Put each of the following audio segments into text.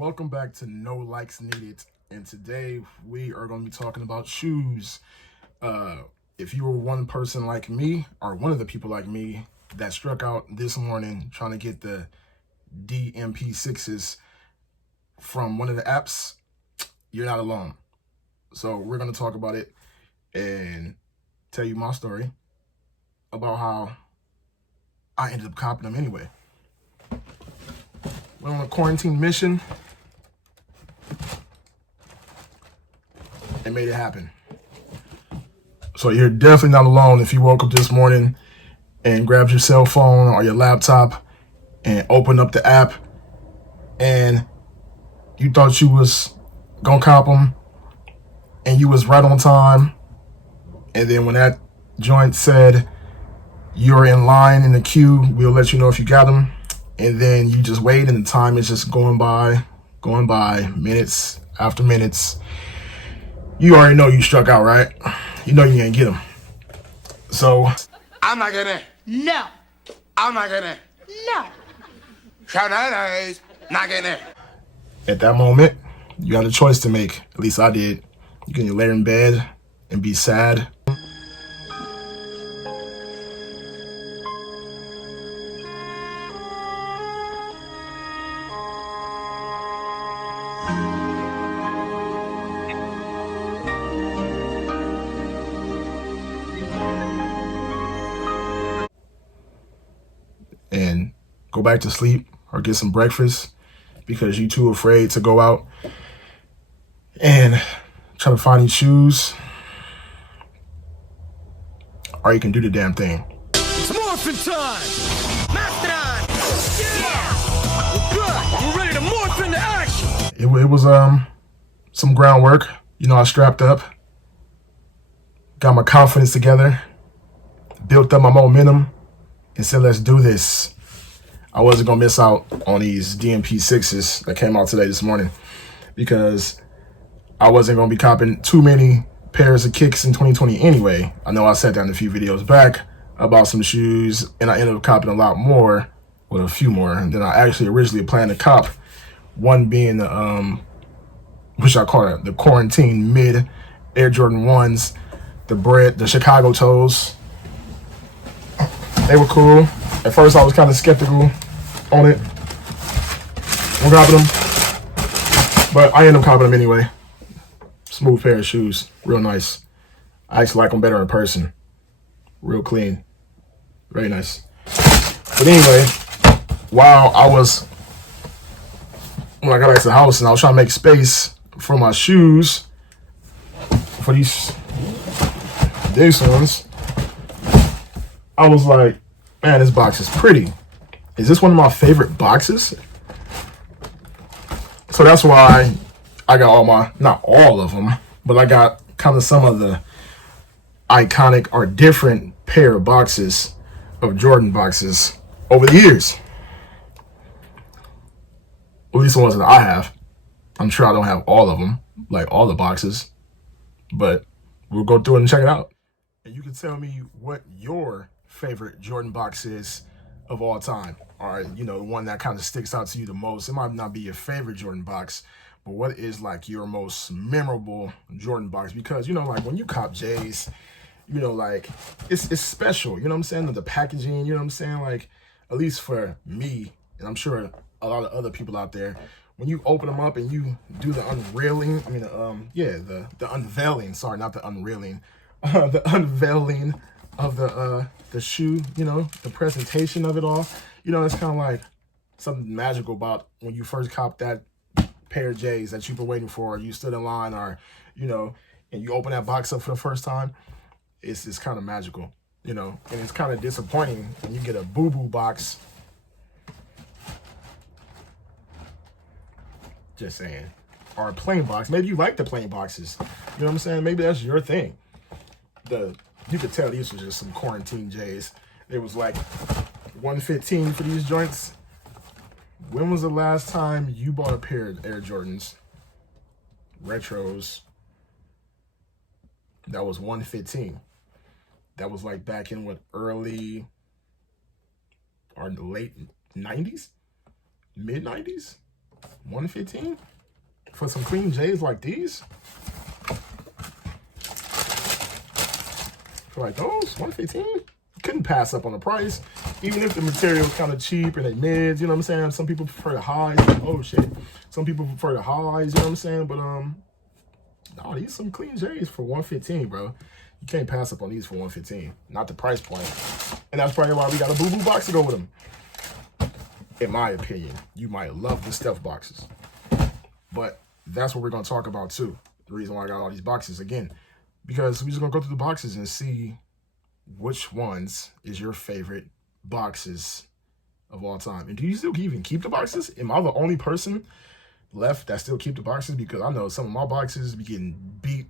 Welcome back to No Likes Needed, and today we are going to be talking about shoes. If you were one person like me, or one of the people like me that struck out this morning trying to get the DMP 6s from one of the apps, you're not alone. So we're going to talk about it and tell you my story about how I ended up copping them anyway. Went on a quarantine mission and made it happen. So you're definitely not alone if you woke up this morning and grabbed your cell phone or your laptop and opened up the app and you thought you was gonna cop them and you was right on time, and then when that joint said you're in line in the queue, we'll let you know if you got them, and then you just wait and the time is just going by minutes after minutes. You already know you struck out, right? You know you ain't get them. So I'm not gonna. No. I'm not gonna. No. Chinese, not gonna. at that moment, you had a choice to make. At least I did. You can lay in bed and be sad. And go back to sleep or get some breakfast because you're too afraid to go out and try to find these shoes. Or you can do the damn thing. It's morphin' time! Mastodon! Yeah! We're good! We're ready to morph into action! It was some groundwork. You know, I strapped up, got my confidence together, built up my momentum, and said, let's do this. I wasn't gonna miss out on these DMP 6s that came out this morning, because I wasn't gonna be copping too many pairs of kicks in 2020 anyway. I know I said that in a few videos back about some shoes, and I ended up copping a lot more, well, a few more than I actually originally planned to cop. One being the which I call it the quarantine mid Air Jordan 1s, the Chicago toes. They were cool. At first I was kind of skeptical on it when copping them, but I ended up copping them anyway. Smooth pair of shoes, real nice. I actually like them better in person. Real clean, very nice. But anyway, while when I got back to the house and I was trying to make space for my shoes, for these ones, I was like, man, this box is pretty. Is this one of my favorite boxes? So that's why I got not all of them, but I got kind of some of the iconic or different pair of boxes of Jordan boxes over the years. At least the ones that I have. I'm sure I don't have all of them, like all the boxes, but we'll go through it and check it out. And you can tell me what your favorite Jordan box is of all time, or the one that kind of sticks out to you the most. It might not be your favorite Jordan box, but what is like your most memorable Jordan box? Because like when you cop J's, like it's special. You know what I'm saying? The packaging. You know what I'm saying? Like, at least for me, and I'm sure a lot of other people out there, when you open them up and you do the unveiling. The unveiling. Sorry, not the unreeling. The unveiling of the shoe, the presentation of it all, it's kind of like something magical about when you first cop that pair of J's that you've been waiting for, or you stood in line, or and you open that box up for the first time. It's kind of magical, and it's kind of disappointing when you get a boo-boo box. Just saying. Or a plain box. Maybe you like the plain boxes, you know what I'm saying? Maybe that's your thing. You could tell these were just some quarantine J's. It was like $115 for these joints. When was the last time you bought a pair of Air Jordans retros that was $115? That was like back in early or late 90s? Mid 90s? $115 for some clean J's like these. For like those, $115. Couldn't pass up on the price, even if the material's kind of cheap and they mids. You know what I'm saying? Some people prefer the highs. Oh shit. Some people prefer the highs. You know what I'm saying? But no, these some clean J's for $115, bro. You can't pass up on these for $115. Not the price point. And that's probably why we got a boo-boo box to go with them. In my opinion, you might love the stuff boxes. But that's what we're going to talk about too. The reason why I got all these boxes again. Because we're just going to go through the boxes and see which ones is your favorite boxes of all time. And do you still even keep the boxes? Am I the only person left that still keep the boxes? Because I know some of my boxes be getting beat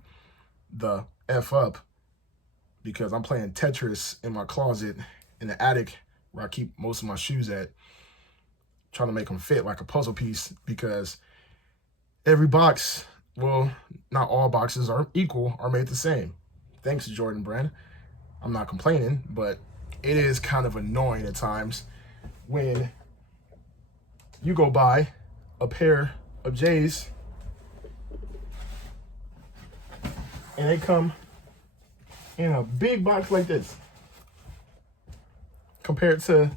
the F up because I'm playing Tetris in my closet in the attic where I keep most of my shoes at, trying to make them fit like a puzzle piece, because every box, well, not all boxes are equal, are made the same. Thanks, Jordan Brand. I'm not complaining, but it is kind of annoying at times when you go buy a pair of J's and they come in a big box like this compared to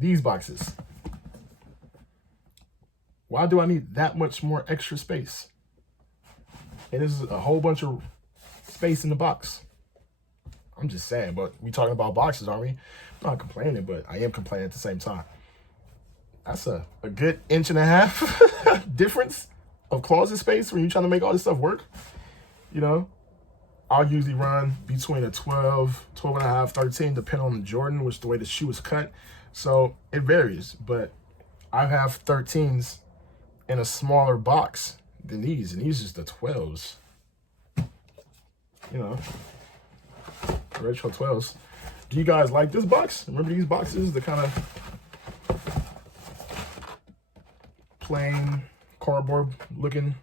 these boxes. Why do I need that much more extra space? And this is a whole bunch of space in the box. I'm just saying, but we talking about boxes, aren't we? I'm not complaining, but I am complaining at the same time. That's a good 1.5 inch difference of closet space when you're trying to make all this stuff work. You know, I'll usually run between a 12, 12.5, 13, depending on the Jordan, which the way the shoe is cut. So it varies, but I have 13s in a smaller box than these, and these are just the 12s. You know, retro 12s. Do you guys like this box? Remember these boxes, the kind of plain cardboard looking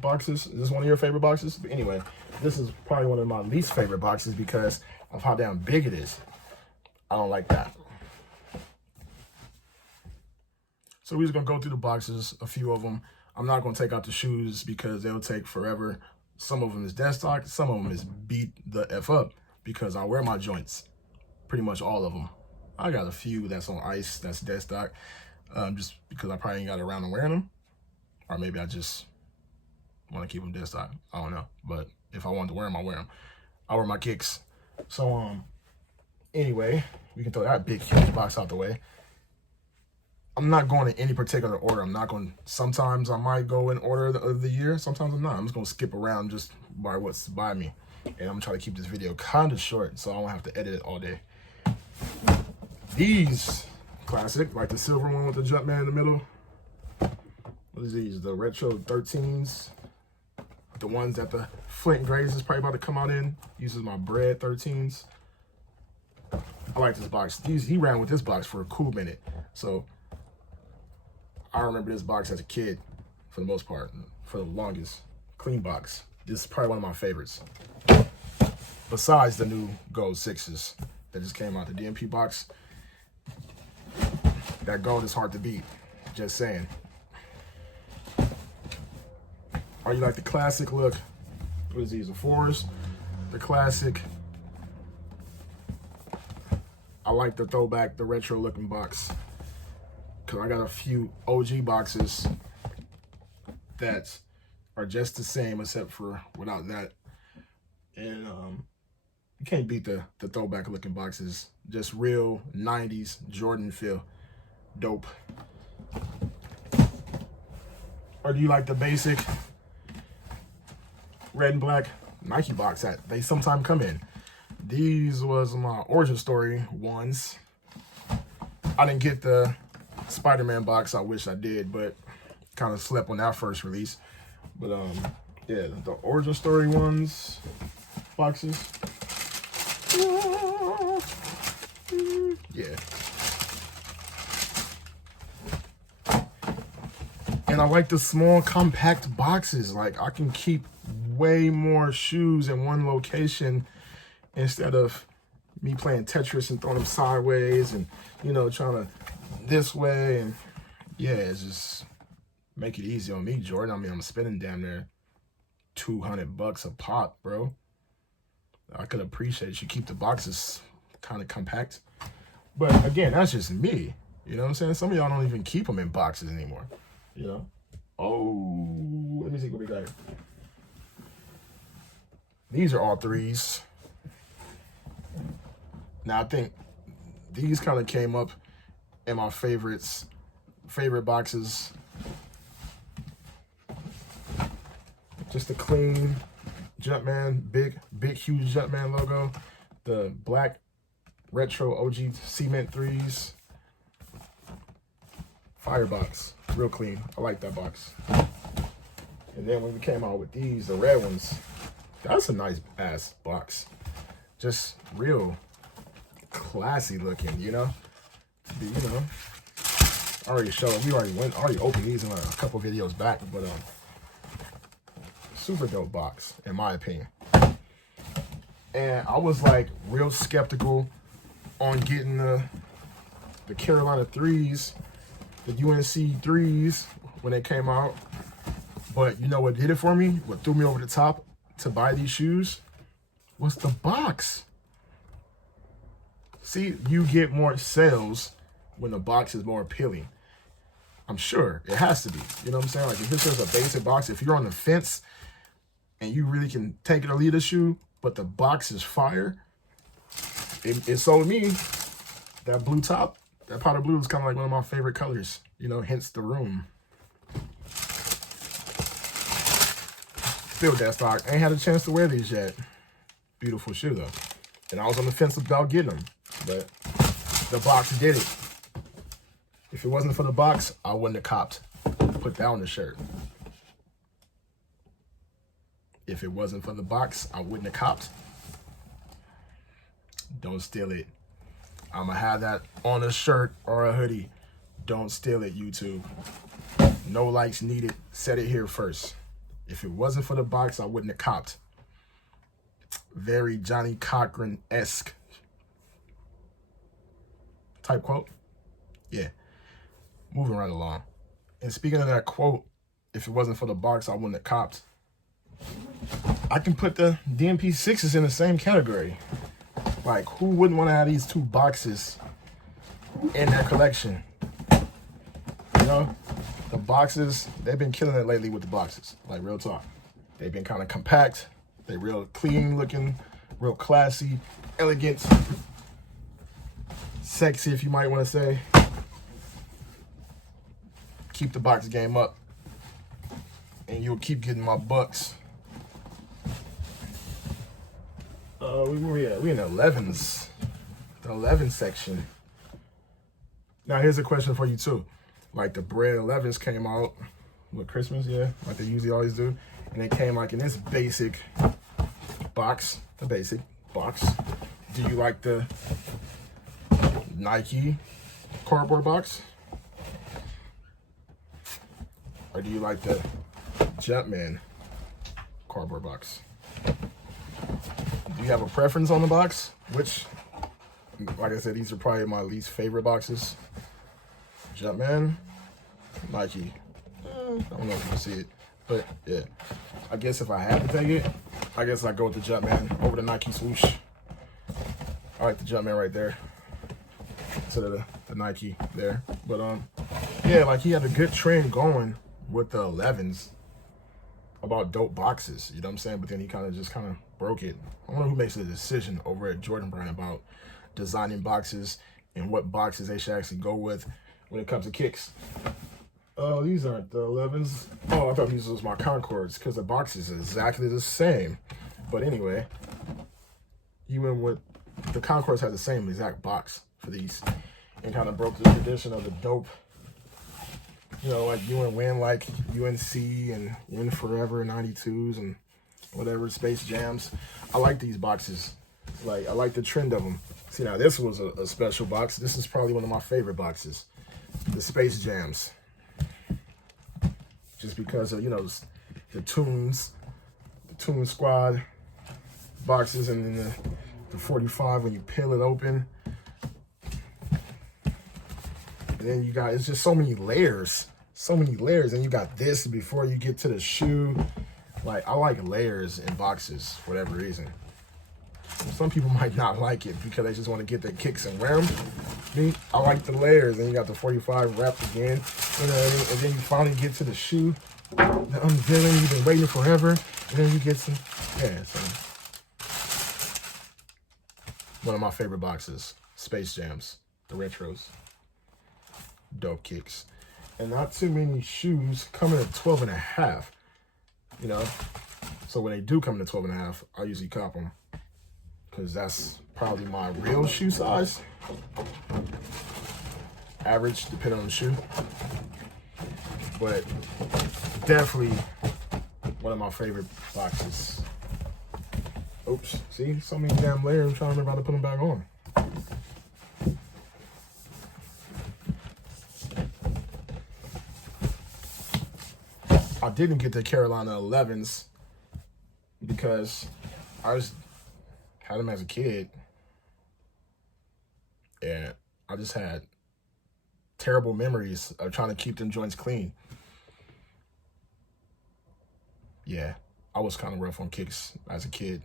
boxes? Is this one of your favorite boxes? But anyway, this is probably one of my least favorite boxes because of how damn big it is. I don't like that. So we're just gonna go through the boxes, a few of them. I'm not gonna take out the shoes because they'll take forever. Some of them is dead stock, some of them is beat the F up because I wear my joints, pretty much all of them. I got a few that's on ice, that's dead stock, just because I probably ain't got around to wearing them. Or maybe I just want to keep them dead stock. I don't know. But if I want to wear them, I'll wear them. I wear my kicks. So, anyway, we can throw that big, huge box out the way. I'm not going in any particular order. I'm not going, sometimes I might go in order of the year. Sometimes I'm not. I'm just going to skip around just by what's by me. And I'm going to try to keep this video kind of short so I don't have to edit it all day. These, classic, like the silver one with the Jumpman in the middle. What is these? The retro 13s. The ones that the Flint Grays is probably about to come out in. Uses my bread 13s. I like this box. He ran with this box for a cool minute. So I remember this box as a kid for the most part, for the longest. Clean box. This is probably one of my favorites. Besides the new Gold 6s that just came out, the DMP box. That gold is hard to beat. Just saying. Or you like the classic look? What is these, the 4s? The classic. I like the throwback, the retro looking box. Cause I got a few OG boxes that are just the same except for without that. And you can't beat the throwback looking boxes. Just real 90s Jordan feel. Dope. Or do you like the basic red and black Nike box that they sometimes come in? These was my origin story ones. I didn't get the Spider-Man box. I wish I did, but kind of slept on that first release. But yeah, the origin story ones boxes. Yeah. And I like the small compact boxes. Like I can keep way more shoes in one location instead of me playing Tetris and throwing them sideways and, you know, trying to this way. And yeah, it's just make it easy on me, Jordan. I mean, I'm spending damn near $200 a pop, bro. I could appreciate you keep the boxes kind of compact. But again, that's just me. You know what I'm saying? Some of y'all don't even keep them in boxes anymore. You know? Oh, let me see what we got here. These are all threes. Now, I think these kind of came up in my favorite boxes. Just a clean Jumpman, big, huge Jumpman logo. The black retro OG cement threes. Firebox, real clean. I like that box. And then when we came out with these, the red ones, that's a nice ass box. Just real classy looking, you know? You know, I already showed, we already opened these in a couple videos back, but super dope box, in my opinion. And I was like real skeptical on getting the Carolina threes, the UNC threes when they came out. But you know what did it for me? What threw me over the top to buy these shoes was the box. See, you get more sales when the box is more appealing. I'm sure it has to be. You know what I'm saying? Like if this is a basic box, if you're on the fence and you really can take it or leave the shoe, but the box is fire, it sold me. That blue top, that powder blue is kind of like one of my favorite colors. You know, hence the room. Still that stock. I ain't had a chance to wear these yet. Beautiful shoe though. And I was on the fence about getting them, but the box did it. If it wasn't for the box, I wouldn't have copped. Put that on the shirt. If it wasn't for the box, I wouldn't have copped. Don't steal it. I'm going to have that on a shirt or a hoodie. Don't steal it, YouTube. No likes needed. Set it here first. If it wasn't for the box, I wouldn't have copped. Very Johnny Cochran-esque type quote. Yeah. Moving right along. And speaking of that quote, if it wasn't for the box, I wouldn't have copped. I can put the DMP 6s in the same category. Like, who wouldn't want to have these two boxes in their collection? You know, the boxes, they've been killing it lately with the boxes. Like, real talk. They've been kind of compact. They're real clean looking, real classy, elegant, sexy, if you might want to say. Keep the box game up, and you'll keep getting my bucks. We in the 11s, the 11 section. Now here's a question for you too. Like the Bread 11s came out with Christmas, yeah, like they usually always do, and they came like in this basic box, the basic box. Do you like the Nike cardboard box? Or do you like the Jumpman cardboard box? Do you have a preference on the box? Which, like I said, these are probably my least favorite boxes. Jumpman, Nike. I don't know if you can see it, but yeah. I guess if I had to take it, I guess I'd go with the Jumpman over the Nike swoosh. I like the Jumpman right there instead of the Nike there. But yeah, like he had a good trend going with the 11s about dope boxes, you know what I'm saying? But then he kind of broke it. I wonder who makes the decision over at Jordan Brand about designing boxes and what boxes they should actually go with when it comes to kicks. Oh, these aren't the 11s. Oh, I thought these was my Concords because the box is exactly the same. But anyway, he went with, the Concords had the same exact box for these and kind of broke the tradition of the dope, you know, like you and win like UNC and Win Forever 92s and whatever, Space Jams. I like these boxes. Like, I like the trend of them. See, now this was a special box. This is probably one of my favorite boxes. The Space Jams. Just because of, you know, the Toon Squad boxes and then the 45 when you peel it open. And then you got, it's just so many layers. So many layers. And you got this before you get to the shoe. Like, I like layers in boxes for whatever reason. Some people might not like it because they just want to get their kicks and wear them. Me, I like the layers. And you got the 45 wrapped again. You know what I mean? And then you finally get to the shoe. The unveiling, you've been waiting forever. And then you get some, yeah, some. One of my favorite boxes, Space Jams, the retros. Dope kicks. And not too many shoes coming at 12.5, you know? So when they do come in at 12.5, I usually cop them because that's probably my real shoe size. Average, depending on the shoe. But definitely one of my favorite boxes. Oops, see, so many damn layers. I'm trying to remember how to put them back on. I didn't get the Carolina 11s because I just had them as a kid. And I just had terrible memories of trying to keep them joints clean. Yeah, I was kind of rough on kicks as a kid.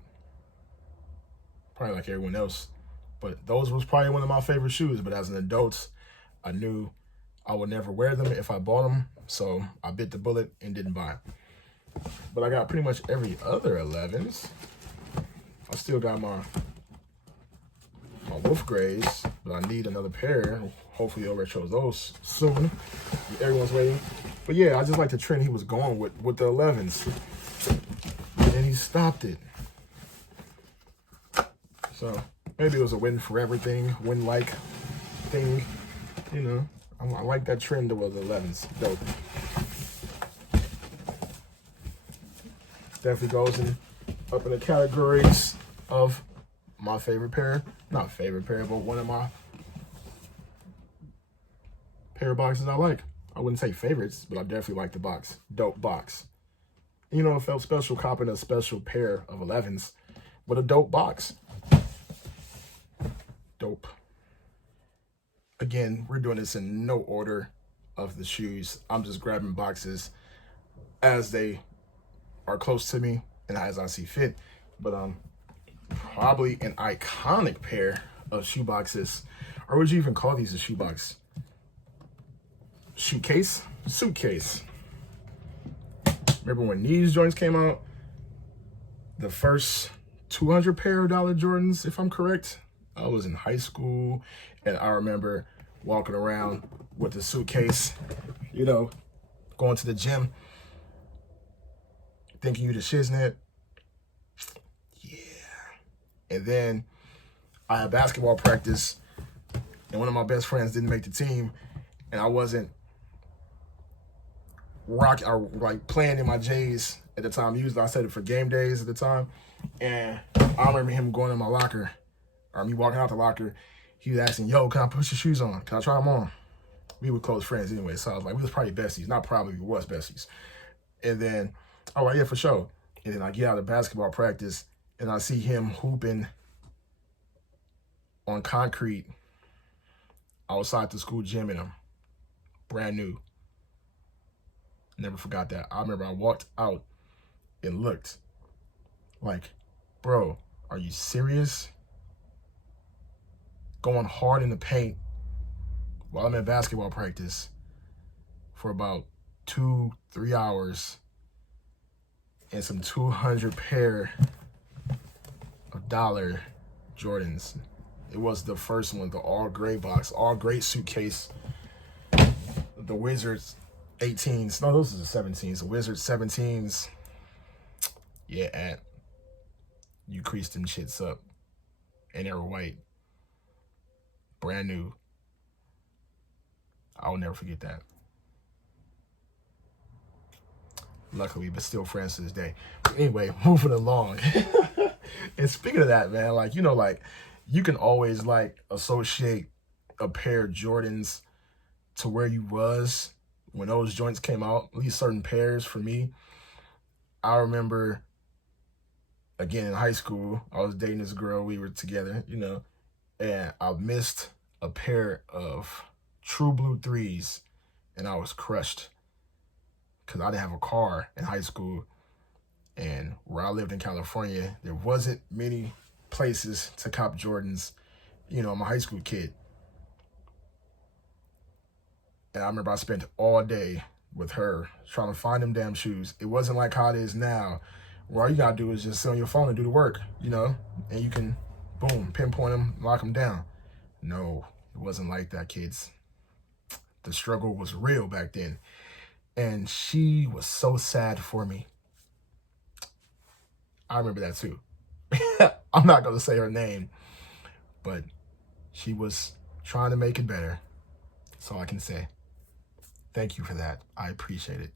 Probably like everyone else. But those was probably one of my favorite shoes. But as an adult, I knew I would never wear them if I bought them. So I bit the bullet and didn't buy them. But I got pretty much every other 11s. I still got my Wolf Grays, but I need another pair. Hopefully they'll retro those soon. Everyone's waiting. But yeah, I just like the trend he was going with the 11s. And then he stopped it. So maybe it was a win for everything, win-like thing. You know, I like that trend with the 11s. Dope. Definitely goes up in the categories of my favorite pair. Not favorite pair, but one of my pair of boxes I like. I wouldn't say favorites, but I definitely like the box. Dope box. You know, it felt special copping a special pair of 11s with a dope box. Dope. Again, we're doing this in no order of the shoes. I'm just grabbing boxes as they are close to me and as I see fit. But probably an iconic pair of shoe boxes. Or would you even call these a shoe box? Shoe case? Suitcase. Remember when these joints came out? The first 200 pair of dollar Jordans, if I'm correct. I was in high school, and I remember walking around with the suitcase, you know, going to the gym, thinking you the shiznit. Yeah. And then I had basketball practice, and one of my best friends didn't make the team, and I wasn't playing in my J's at the time. Usually I said it for game days at the time, and I remember him going in my locker, or me walking out the locker. He was asking, "Yo, can I put your shoes on? Can I try them on?" We were close friends anyway, so I was like, we was probably besties. Not probably, we was besties. And then, all right, yeah, for sure. And then I get out of basketball practice, and I see him hooping on concrete outside the school gym in them. Brand new. Never forgot that. I remember I walked out and looked like, bro, are you serious? Going hard in the paint while I'm at basketball practice for about 2-3 hours and some 200 pair of dollar Jordans. It was the first one, the all gray box, all gray suitcase. The Wizards 18s. No, those are the 17s. The Wizards 17s. Yeah, you creased them shits up. And they were white. Brand new. I will never forget that. Luckily, but still friends to this day. But anyway, moving along. And speaking of that, man, like, you know, like, you can always, like, associate a pair of Jordans to where you was when those joints came out, at least certain pairs for me. I remember, again, in high school, I was dating this girl, we were together, you know, and I missed a pair of true blue 3s, and I was crushed because I didn't have a car in high school. And where I lived in California, there wasn't many places to cop Jordans. You know, I'm a high school kid. And I remember I spent all day with her trying to find them damn shoes. It wasn't like how it is now, where all you gotta do is just sit on your phone and do the work, you know? And you can, boom, pinpoint them, lock them down. No, it wasn't like that, kids. The struggle was real back then. And she was so sad for me. I remember that too. I'm not going to say her name, but she was trying to make it better. That's all I can say. Thank you for that. I appreciate it.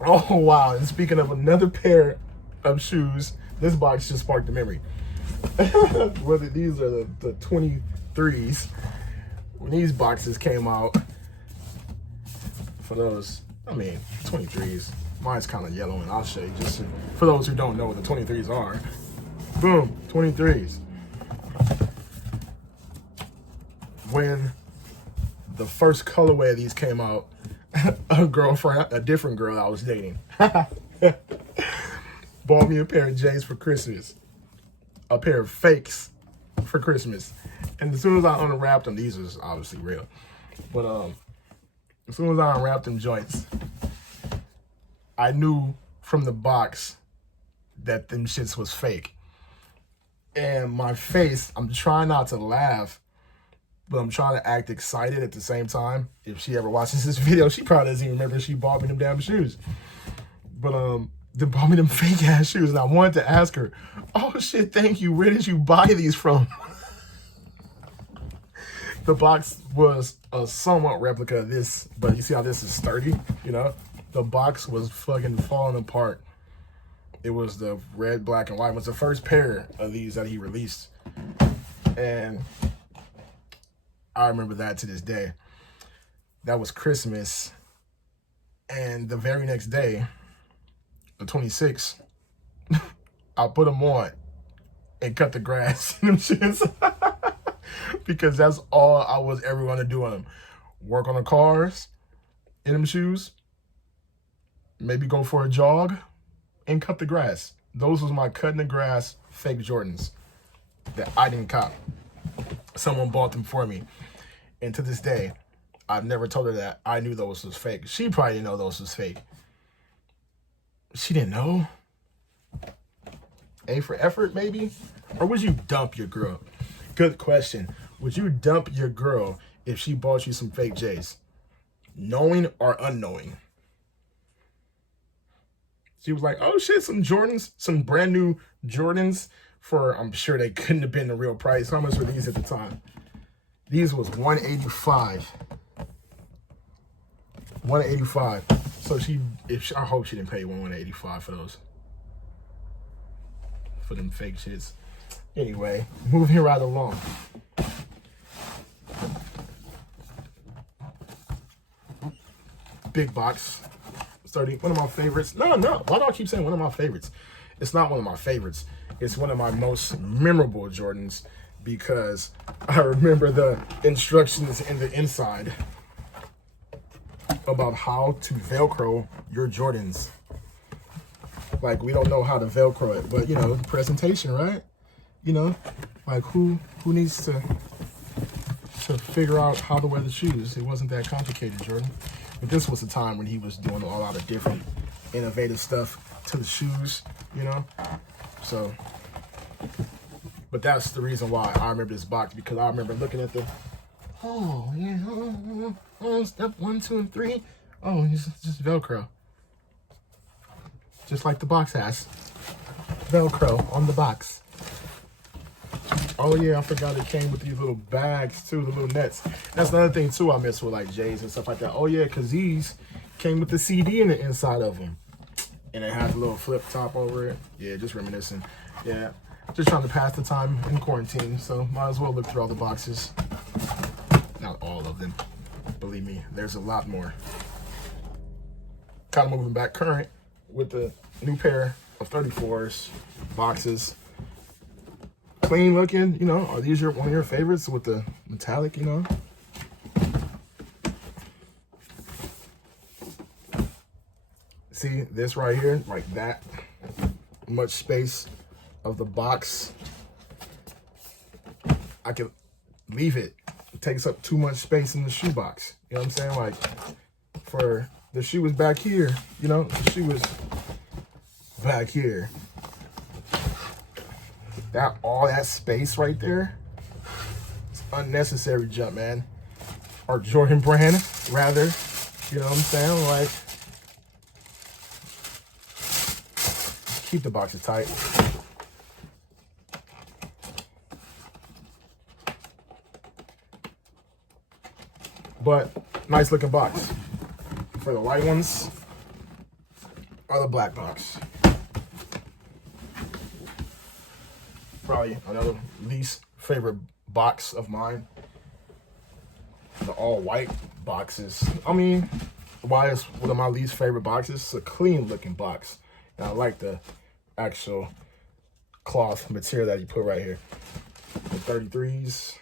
Oh, wow. And speaking of another pair of shoes, this box just sparked a memory. Whether these are the 23s. When these boxes came out, for those, I mean, 23s. Mine's kind of yellow, and I'll show you just for those who don't know what the 23s are. Boom, 23s. When the first colorway of these came out, a different girl I was dating, bought me a pair of J's for Christmas. A pair of fakes for Christmas. And as soon as I unwrapped them, these was obviously real. But as soon as I unwrapped them joints, I knew from the box that them shits was fake. And my face, I'm trying not to laugh, but I'm trying to act excited at the same time. If she ever watches this video, she probably doesn't even remember she bought me them damn shoes. But they bought me them fake ass shoes, and I wanted to ask her, oh shit, thank you, where did you buy these from? The box was a somewhat replica of this, but you see how this is sturdy, you know? The box was fucking falling apart. It was the red, black, and white. It was the first pair of these that he released. And I remember that to this day. That was Christmas. And the very next day, the 26th, I put them on and cut the grass in them shits. Because that's all I was ever going to do on them. Work on the cars in them shoes. Maybe go for a jog and cut the grass. Those was my cutting the grass fake Jordans that I didn't cop. Someone bought them for me. And to this day, I've never told her that I knew those was fake. She probably didn't know those was fake. She didn't know. A for effort, maybe? Or would you dump your girl? Good question. Would you dump your girl if she bought you some fake J's? Knowing or unknowing? She was like, oh shit, some Jordans, some brand new Jordans for, I'm sure they couldn't have been the real price. How much were these at the time? These was $185. $185. So I hope she didn't pay $185 for those. For them fake shits. Anyway, moving right along. Big box. 30, one of my favorites. No. Why do I keep saying one of my favorites? It's not one of my favorites. It's one of my most memorable Jordans because I remember the instructions in the inside about how to Velcro your Jordans. Like, we don't know how to Velcro it, but, you know, presentation, right? You know, like who needs to figure out how to wear the shoes? It wasn't that complicated, Jordan. But this was a time when he was doing a lot of different innovative stuff to the shoes, you know? So, but that's the reason why I remember this box, because I remember looking at the, oh, yeah, step 1, 2, and 3. Oh, it's just Velcro. Just like the box has. Velcro on the box. Oh yeah, I forgot it came with these little bags too, the little nets. That's another thing too I miss with like J's and stuff like that. Oh yeah, because these came with the CD in the inside of them. And it had a little flip top over it. Yeah, just reminiscing. Yeah, just trying to pass the time in quarantine. So might as well look through all the boxes. Not all of them. Believe me, there's a lot more. Kind of moving back current with the new pair of 34s boxes. clean looking, you know. Are these one of your favorites with the metallic, you know? See this right here, like that much space of the box. I could leave it. It takes up too much space in the shoe box. You know what I'm saying? Like, for the shoe was back here, you know, the shoe was back here. All that space right there, it's unnecessary jump, man. Or Jordan brand, rather. You know what I'm saying? Like, keep the boxes tight. But nice looking box. For the white ones or the black box. Probably another least favorite box of mine. The all white boxes. I mean, why is one of my least favorite boxes? It's a clean looking box. And I like the actual cloth material that you put right here. The 33s.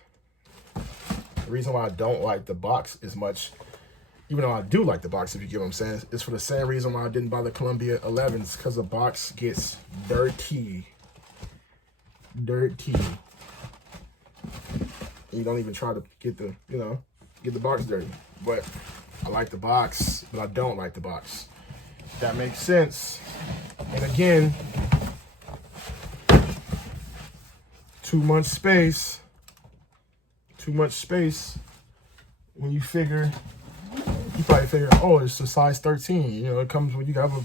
The reason why I don't like the box as much, even though I do like the box, if you get what I'm saying, is for the same reason why I didn't buy the Columbia 11s, because the box gets dirty. Dirty. You don't even try to get the, you know, get the box dirty. But I like the box, but I don't like the box. That makes sense. And again, too much space. Too much space. When you figure, you probably figure, oh, it's a size 13. You know, it comes when you have a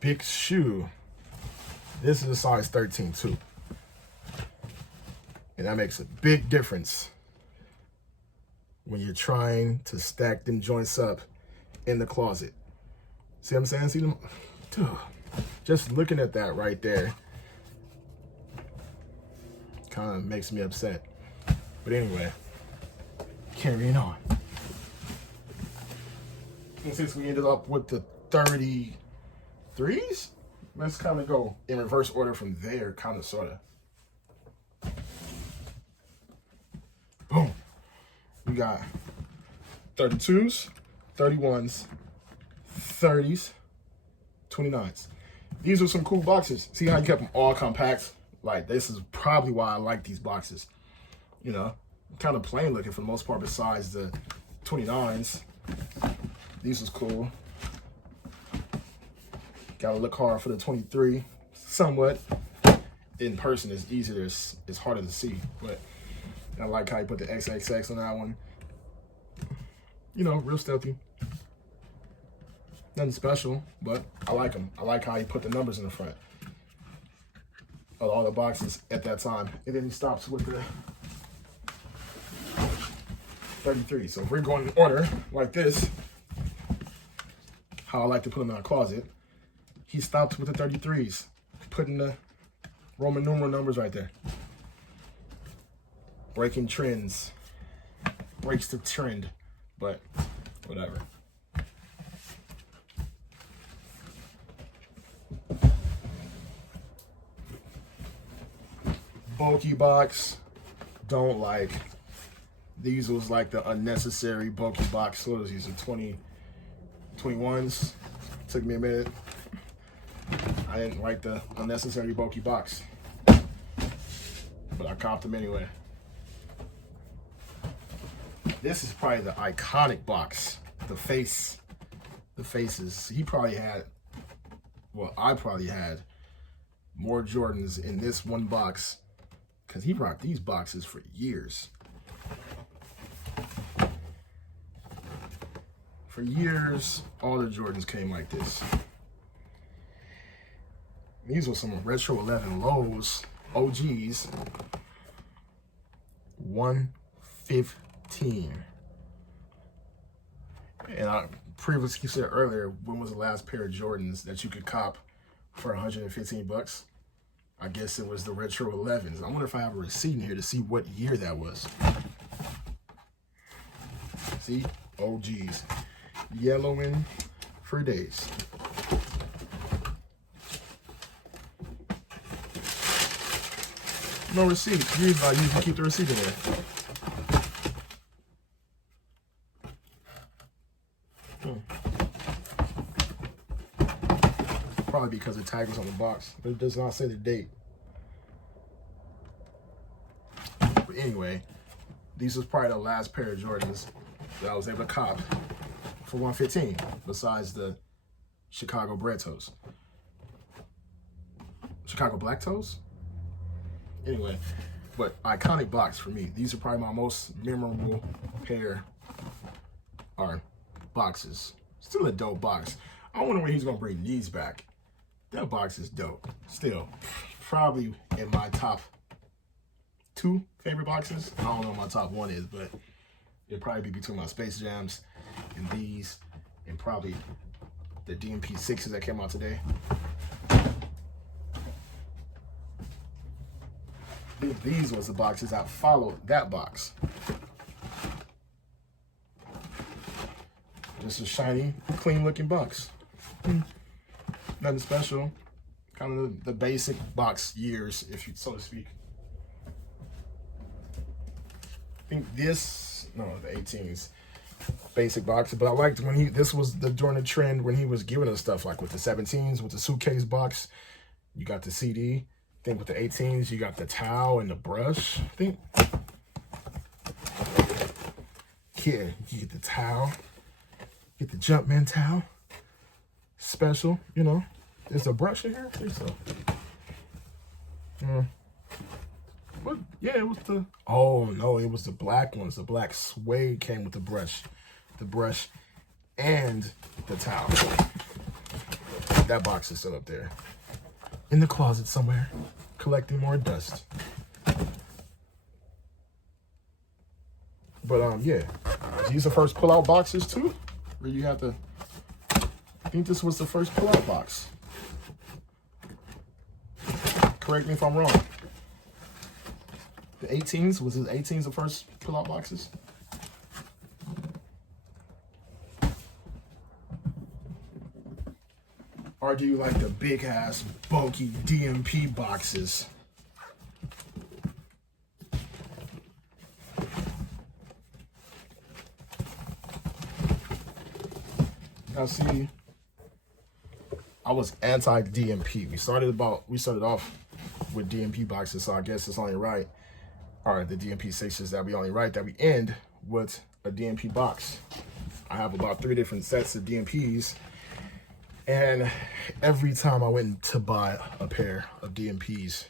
big shoe. This is a size 13 too. And that makes a big difference when you're trying to stack them joints up in the closet. See what I'm saying? See them? Dude, just looking at that right there kind of makes me upset. But anyway, carrying on. And since we ended up with the 33s, let's kind of go in reverse order from there, kind of, sort of. Boom. We got 32s, 31s, 30s, 29s. These are some cool boxes. See how you kept them all compact? Like, this is probably why I like these boxes. You know, kind of plain looking for the most part besides the 29s. These was cool. Gotta look hard for the 23. Somewhat. In person, it's easier, it's harder to see. But I like how you put the XXX on that one. You know, real stealthy. Nothing special, but I like them. I like how he put the numbers in the front of all the boxes at that time. And then he stops with the 33. So if we're going in order like this, how I like to put them in a closet, he stops with the 33s, putting the Roman numeral numbers right there. Breaking trends. Breaks the trend, but whatever. Bulky box, don't like. These was like the unnecessary bulky box. So these are 21s. Took me a minute. I didn't like the unnecessary bulky box, but I copped them anyway. This is probably the iconic box. The faces. He probably had, well, I probably had more Jordans in this one box because he rocked these boxes for years. For years, all the Jordans came like this. These were some retro 11 lows, OGs. 115. And I previously said earlier, when was the last pair of Jordans that you could cop for 115 bucks? I guess it was the retro 11s. I wonder if I have a receipt in here to see what year that was. See, OGs. Yellowing for days. No receipt. You can keep the receipt in there. Probably because the tag was on the box, but it does not say the date. But anyway, these was probably the last pair of Jordans that I was able to cop for $115, besides the Chicago Bread Toes. Chicago Black Toes? Anyway, but iconic box for me. These are probably my most memorable pair or boxes. Still a dope box. I wonder when he's gonna bring these back. That box is dope. Still, probably in my top 2 favorite boxes. I don't know what my top 1 is, but it'd probably be between my Space Jams and these, and probably the DMP 6s that came out today. These was the boxes that followed that box. Just a shiny, clean looking box. Nothing special. Kind of the basic box years, if you so to speak. I think this, no, the 18s. Basic box, but I liked when this was during the trend when he was giving us stuff like with the 17s, with the suitcase box, you got the CD. I think with the 18s, you got the towel and the brush. I think, yeah, you get the towel, get the Jumpman towel, special, you know. There's a brush in here, I think so. What? Yeah, it was the, oh no, it was the black ones. The black suede came with the brush and the towel. That box is still up there in the closet somewhere, collecting more dust. But yeah, these are first pull-out boxes too, where you have to. I think this was the first pull-out box. Correct me if I'm wrong. The 18s, was his 18s the first pull-out boxes? Or do you like the big ass, bulky DMP boxes? Now see, I was anti-DMP. We started off with DMP boxes, so I guess it's only right. All right, the DMP 6s that we only right that we end with a DMP box. I have about 3 different sets of DMPs, and every time I went to buy a pair of DMPs,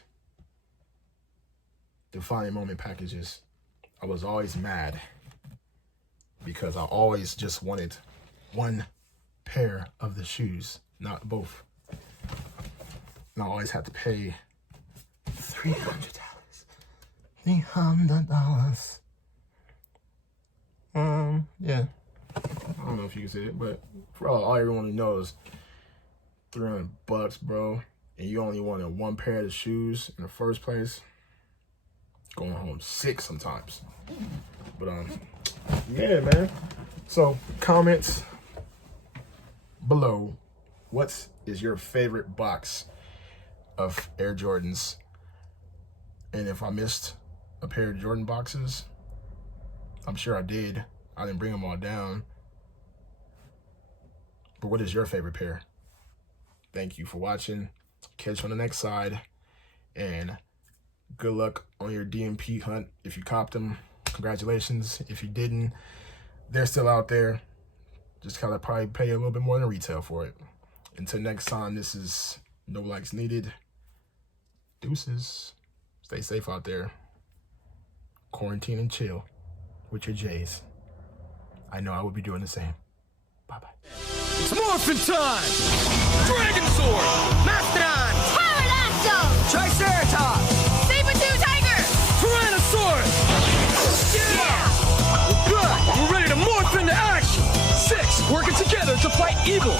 Defining Moment packages, I was always mad because I always just wanted one pair of the shoes, not both. And I always had to pay $300. $300. Yeah. I don't know if you can see it, but for all everyone who knows, $300, bro, and you only wanted one pair of shoes in the first place, going home sick sometimes. But yeah, man. So comments below, what is your favorite box of Air Jordans? And if I missed a pair of Jordan boxes, I'm sure I did. I didn't bring them all down. But what is your favorite pair? Thank you for watching. Catch you on the next side. And good luck on your DMP hunt. If you copped them, congratulations. If you didn't, they're still out there. Just gotta probably pay a little bit more than retail for it. Until next time, this is No Likes Needed. Deuces. Stay safe out there. Quarantine and chill with your J's. I know I would be doing the same. Bye-bye. It's morphin' time! Dragon Sword! Mastodon! Pterodactyl! Triceratops! Saber-tooth tiger! Tyrannosaurus! Yeah! We're good! We're ready to morph into action! 6 working together to fight evil!